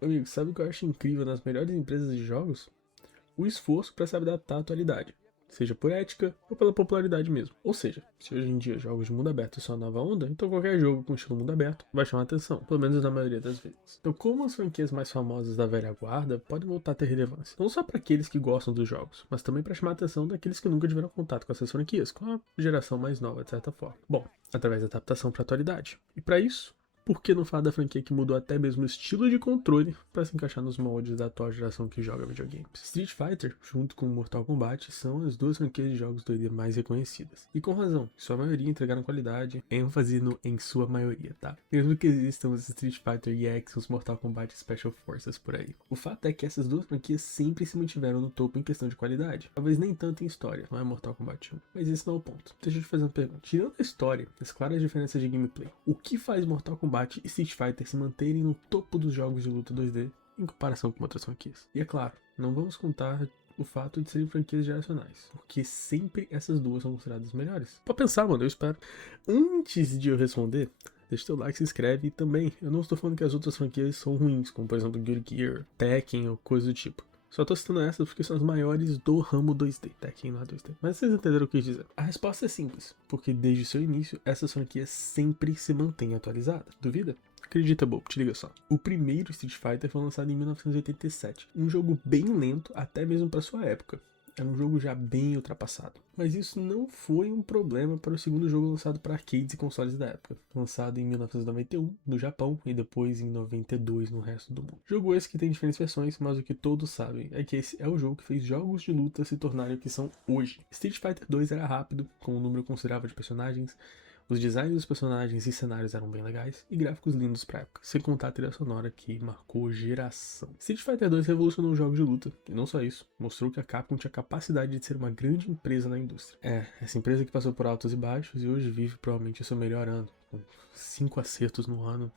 Amigo, sabe o que eu acho incrível nas melhores empresas de jogos? O esforço para se adaptar à atualidade, seja por ética ou pela popularidade mesmo. Ou seja, se hoje em dia jogos de mundo aberto são a nova onda, então qualquer jogo com estilo mundo aberto vai chamar atenção, pelo menos na maioria das vezes. Então, como as franquias mais famosas da velha guarda podem voltar a ter relevância, não só para aqueles que gostam dos jogos, mas também para chamar a atenção daqueles que nunca tiveram contato com essas franquias, com a geração mais nova, de certa forma. Bom, através da adaptação para a atualidade. E para isso, por que não falar da franquia que mudou até mesmo o estilo de controle para se encaixar nos moldes da atual geração que joga videogames? Street Fighter, junto com Mortal Kombat, são as duas franquias de jogos 2D mais reconhecidas. E com razão, sua maioria entregaram qualidade, ênfase no em sua maioria, tá? Mesmo que existam os Street Fighter EX, os Mortal Kombat Special Forces por aí. O fato é que essas duas franquias sempre se mantiveram no topo em questão de qualidade. Talvez nem tanto em história, não é Mortal Kombat 1. Mas esse não é o ponto. Deixa eu te fazer uma pergunta. Tirando a história, as claras diferenças de gameplay, o que faz Mortal Kombat e Street Fighter se manterem no topo dos jogos de luta 2D em comparação com outras franquias? E é claro, não vamos contar o fato de serem franquias geracionais, porque sempre essas duas são consideradas melhores. Pra pensar, mano, eu espero. Antes de eu responder, deixa teu like, se inscreve e também, eu não estou falando que as outras franquias são ruins, como por exemplo Guilty Gear, Tekken ou coisa do tipo. Só tô citando essas porque são as maiores do ramo 2D. Tekken não é 2D. Mas vocês entenderam o que eu quis dizer. A resposta é simples, porque desde seu início, essas franquias sempre se mantêm atualizadas. Duvida? Acredita, bobo, te liga só. O primeiro Street Fighter foi lançado em 1987. Um jogo bem lento, até mesmo para sua época. Era um jogo já bem ultrapassado. Mas isso não foi um problema para o segundo jogo lançado para arcades e consoles da época. Lançado em 1991 no Japão e depois em 92 no resto do mundo. Jogo esse que tem diferentes versões, mas o que todos sabem é que esse é o jogo que fez jogos de luta se tornarem o que são hoje. Street Fighter 2 era rápido, com um número considerável de personagens. Os designs dos personagens e cenários eram bem legais e gráficos lindos pra época, sem contar a trilha sonora que marcou geração. Street Fighter 2 revolucionou os jogos de luta, e não só isso, mostrou que a Capcom tinha capacidade de ser uma grande empresa na indústria. Essa empresa que passou por altos e baixos e hoje vive provavelmente o seu melhor ano, com 5 acertos no ano.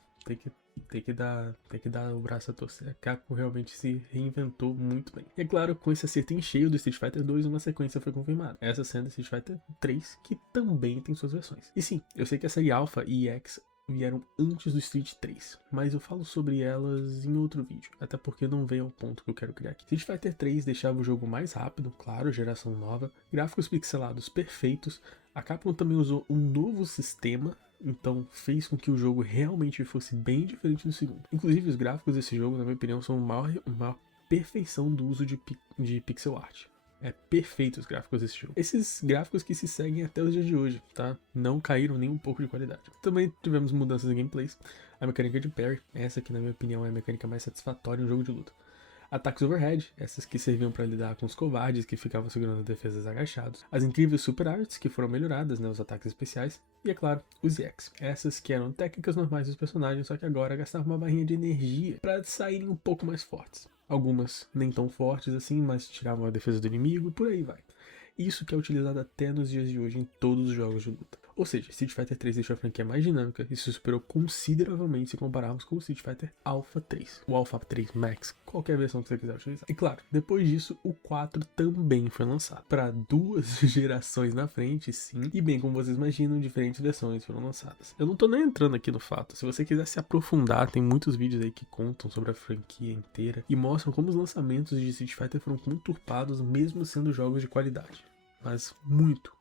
Tem que dar o braço a torcer. A Capcom realmente se reinventou muito bem. E é claro, com esse acerto em cheio do Street Fighter 2, uma sequência foi confirmada. Essa sendo Street Fighter 3, que também tem suas versões. E sim, eu sei que a série Alpha e EX vieram antes do Street 3, mas eu falo sobre elas em outro vídeo, até porque não vem ao ponto que eu quero criar aqui. Street Fighter 3 deixava o jogo mais rápido, claro, geração nova, gráficos pixelados perfeitos. A Capcom também usou um novo sistema, então fez com que o jogo realmente fosse bem diferente do segundo. Inclusive os gráficos desse jogo, na minha opinião, são uma perfeição do uso de pixel art. É perfeito os gráficos desse jogo. Esses gráficos que se seguem até os dias de hoje, tá? Não caíram nem um pouco de qualidade. Também tivemos mudanças em gameplays. A mecânica de parry, essa que na minha opinião é a mecânica mais satisfatória em um jogo de luta. Ataques overhead, essas que serviam para lidar com os covardes que ficavam segurando defesas agachados. As incríveis super arts, que foram melhoradas, né, os ataques especiais. E é claro, os EX, essas que eram técnicas normais dos personagens, só que agora gastavam uma barrinha de energia para saírem um pouco mais fortes. Algumas nem tão fortes assim, mas tiravam a defesa do inimigo e por aí vai. Isso que é utilizado até nos dias de hoje em todos os jogos de luta. Ou seja, Street Fighter 3 deixou a franquia mais dinâmica e se superou consideravelmente se compararmos com o Street Fighter Alpha 3, o Alpha 3 Max, qualquer versão que você quiser utilizar. E claro, depois disso, o 4 também foi lançado. Para duas gerações na frente, sim, e bem como vocês imaginam, diferentes versões foram lançadas. Eu não tô nem entrando aqui no fato, se você quiser se aprofundar, tem muitos vídeos aí que contam sobre a franquia inteira e mostram como os lançamentos de Street Fighter foram conturbados mesmo sendo jogos de qualidade. Mas muito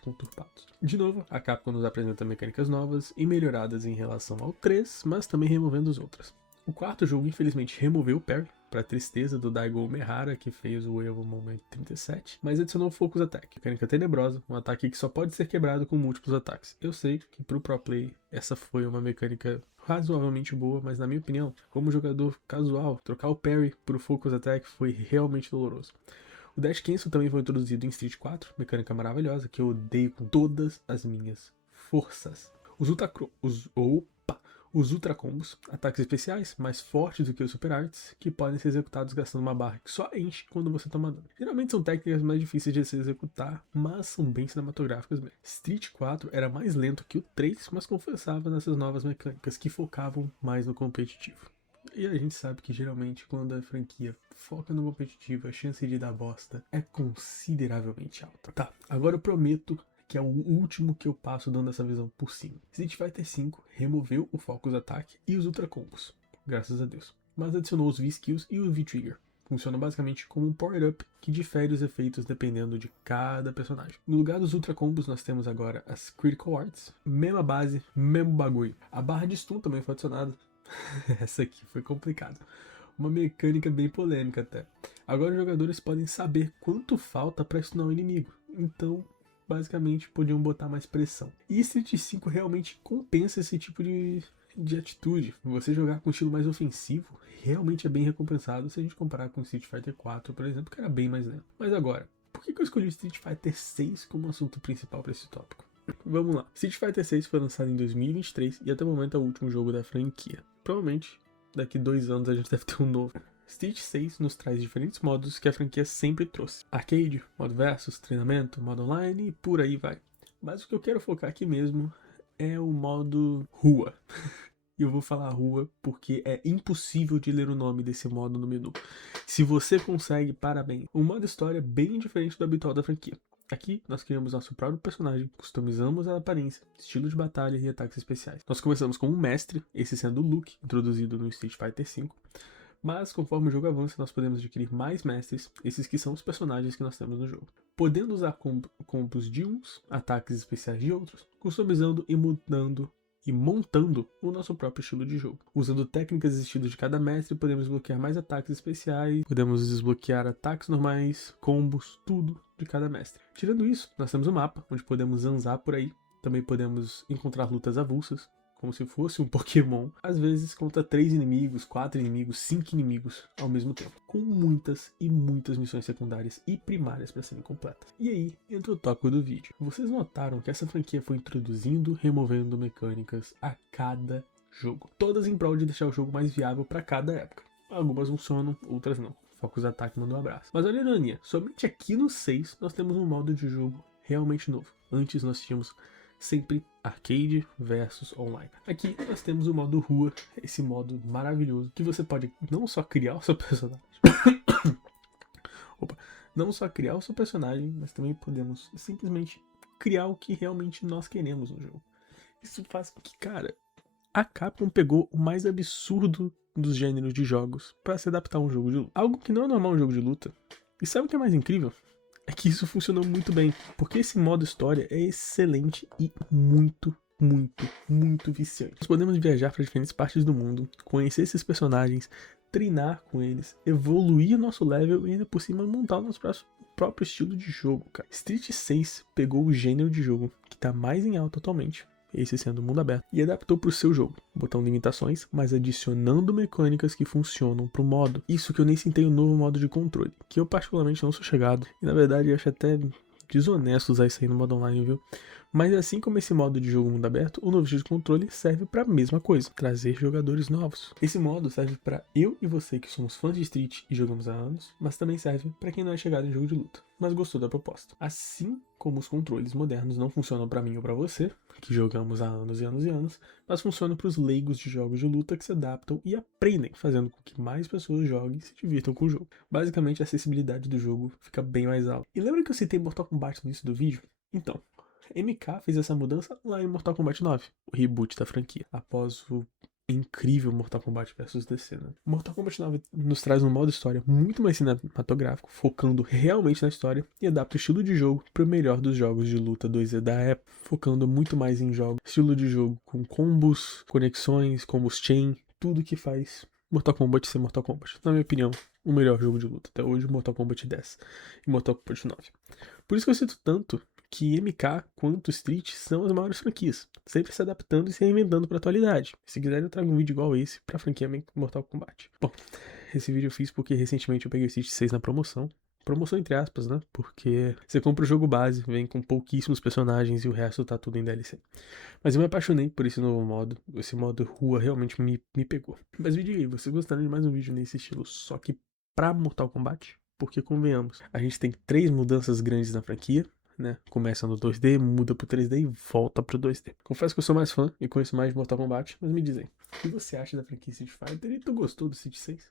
conturbados. De novo, a Capcom nos apresenta mecânicas novas e melhoradas em relação ao 3, mas também removendo as outras. O quarto jogo infelizmente removeu o parry, para tristeza do Daigo Umehara, que fez o Evo Moment 37, mas adicionou Focus Attack, mecânica tenebrosa, um ataque que só pode ser quebrado com múltiplos ataques. Eu sei que pro pro play essa foi uma mecânica razoavelmente boa, mas na minha opinião, como jogador casual, trocar o parry pro Focus Attack foi realmente doloroso. O Dash Cancel também foi introduzido em Street 4, mecânica maravilhosa que eu odeio com todas as minhas forças. Os Ultra Combos, ataques especiais mais fortes do que os Super Arts, que podem ser executados gastando uma barra que só enche quando você toma dano. Geralmente são técnicas mais difíceis de se executar, mas são bem cinematográficas mesmo. Street 4 era mais lento que o 3, mas confessava nessas novas mecânicas que focavam mais no competitivo. E a gente sabe que geralmente quando a franquia foca no competitivo, a chance de dar bosta é consideravelmente alta. Tá, agora eu prometo que é o último que eu passo dando essa visão por cima. Street Fighter V removeu o Focus Attack e os Ultra Combos, graças a Deus. mas adicionou os V-Skills e o V-Trigger. Funciona basicamente como um power-up que difere os efeitos dependendo de cada personagem. No lugar dos Ultra Combos, nós temos agora as Critical Arts, mesma base, mesmo bagulho. A barra de stun também foi adicionada. Essa aqui foi complicada. Uma mecânica bem polêmica até. Agora os jogadores podem saber quanto falta para stunar o inimigo. Então, basicamente, podiam botar mais pressão. E Street 5 realmente compensa esse tipo de atitude. Você jogar com um estilo mais ofensivo realmente é bem recompensado se a gente comparar com Street Fighter 4, por exemplo, que era bem mais lento. Mas agora, por que eu escolhi Street Fighter 6 como assunto principal para esse tópico? Vamos lá. Street Fighter 6 foi lançado em 2023 e até o momento é o último jogo da franquia. Provavelmente, daqui 2 anos a gente deve ter um novo. Street 6 nos traz diferentes modos que a franquia sempre trouxe. Arcade, modo versus, treinamento, modo online e por aí vai. Mas o que eu quero focar aqui mesmo é o modo rua. E eu vou falar rua porque é impossível de ler o nome desse modo no menu. Se você consegue, parabéns. O modo história é bem diferente do habitual da franquia. Aqui nós criamos nosso próprio personagem, customizamos a aparência, estilo de batalha e ataques especiais. Nós começamos com um mestre, esse sendo o Luke, introduzido no Street Fighter V. Mas conforme o jogo avança, nós podemos adquirir mais mestres, esses que são os personagens que nós temos no jogo. Podendo usar combos de uns, ataques especiais de outros, customizando e mudando e montando o nosso próprio estilo de jogo. Usando técnicas e estilos de cada mestre, podemos desbloquear mais ataques especiais, podemos desbloquear ataques normais, combos, tudo de cada mestre. Tirando isso, nós temos um mapa, onde podemos zanzar por aí, também podemos encontrar lutas avulsas, como se fosse um Pokémon, às vezes contra 3 inimigos, 4 inimigos, 5 inimigos ao mesmo tempo, com muitas e muitas missões secundárias e primárias para serem completas. E aí entra o tópico do vídeo. Vocês notaram que essa franquia foi introduzindo, removendo mecânicas a cada jogo, todas em prol de deixar o jogo mais viável para cada época. Algumas funcionam, outras não. Focus Attack mandou um abraço. Mas olha a ironia, somente aqui no 6 nós temos um modo de jogo realmente novo. Antes nós tínhamos sempre arcade versus online. Aqui nós temos o modo rua, esse modo maravilhoso que você pode não só criar o seu personagem, não só criar o seu personagem, mas também podemos simplesmente criar o que realmente nós queremos no jogo. Isso faz com que, cara, a Capcom pegou o mais absurdo dos gêneros de jogos para se adaptar a um jogo de luta. Algo que não é normal em um jogo de luta. E sabe o que é mais incrível? É que isso funcionou muito bem, porque esse modo história é excelente e muito viciante. Nós podemos viajar para diferentes partes do mundo, conhecer esses personagens, treinar com eles, evoluir o nosso level e ainda por cima montar o nosso próprio estilo de jogo, cara. Street 6 pegou o gênero de jogo que tá mais em alta atualmente, esse sendo o mundo aberto, e adaptou para o seu jogo, botando limitações, mas adicionando mecânicas que funcionam para o modo. Isso que eu nem sentei o novo modo de controle, que eu particularmente não sou chegado, e na verdade eu acho até desonesto usar isso aí no modo online, viu? Mas assim como esse modo de jogo mundo aberto, o novo estilo de controle serve para a mesma coisa, trazer jogadores novos. Esse modo serve para eu e você que somos fãs de Street e jogamos há anos, mas também serve para quem não é chegado em jogo de luta, mas gostou da proposta. Assim como os controles modernos não funcionam para mim ou para você, que jogamos há anos e anos e anos, mas funcionam para os leigos de jogos de luta que se adaptam e aprendem, fazendo com que mais pessoas joguem e se divirtam com o jogo. Basicamente, a acessibilidade do jogo fica bem mais alta. E lembra que eu citei Mortal Kombat no início do vídeo? Então, MK fez essa mudança lá em Mortal Kombat 9, o reboot da franquia, após o incrível Mortal Kombat vs DC, né? Mortal Kombat 9 nos traz um modo história muito mais cinematográfico, focando realmente na história e adapta o estilo de jogo para o melhor dos jogos de luta 2D da época, focando muito mais em jogos, estilo de jogo com combos, conexões, combos chain, tudo que faz Mortal Kombat ser Mortal Kombat. Na minha opinião, o melhor jogo de luta até hoje, Mortal Kombat 10 e Mortal Kombat 9. Por isso que eu cito tanto que MK quanto Street são as maiores franquias, sempre se adaptando e se reinventando para a atualidade. Se quiser eu trago um vídeo igual esse para a franquia Mortal Kombat. Bom, esse vídeo eu fiz porque recentemente eu peguei o Street 6 na promoção. Promoção entre aspas, né? Porque você compra o jogo base, vem com pouquíssimos personagens e o resto tá tudo em DLC. Mas eu me apaixonei por esse novo modo. Esse modo rua realmente me pegou. Mas me diga aí, vocês gostaram de mais um vídeo nesse estilo, só que pra Mortal Kombat? Porque convenhamos, a gente tem 3 mudanças grandes na franquia, né? Começa no 2D, muda pro 3D e volta pro 2D. Confesso que eu sou mais fã e conheço mais de Mortal Kombat, mas me dizem, o que você acha da franquia Street Fighter e tu gostou do Street 6?